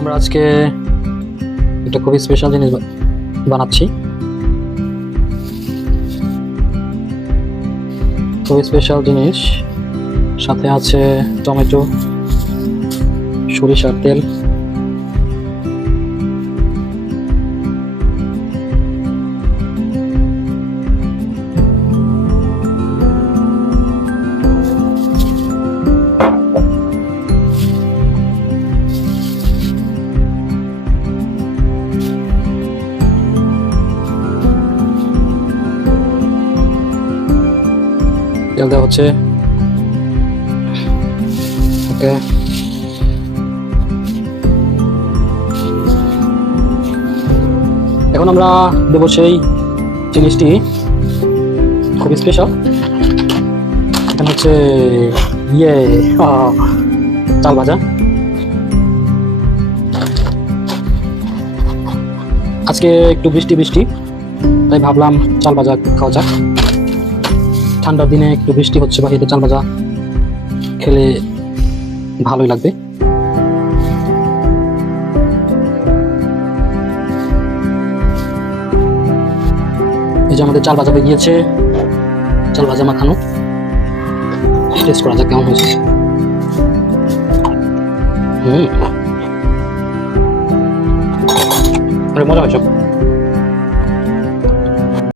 আমরা আজকে একটা খুবই স্পেশাল জিনিস বানাচ্ছি। খুবই স্পেশাল জিনিস, সাথে আছে টমেটো, সরিষার তেল, তেল দেওয়া হচ্ছে। ওকে, এখন আমরা দেবো সেই জিনিসটি, খুবই স্পেশাল। এখানে হচ্ছে চাল ভাজা। আজকে একটু বৃষ্টি বৃষ্টি, তাই ভাবলাম চাল ভাজা খাওয়া যাক। ঠান্ডার দিনে একটু বৃষ্টি হচ্ছে, বাহিরে চাল ভাজা খেলে ভালোই লাগবে। এই যে আমাদের চাল ভাজা হয়ে গিয়েছে, চাল ভাজা মাখানো। টেস্ট করা যাক কেমন হয়েছে। আরে মজা হয়েছে।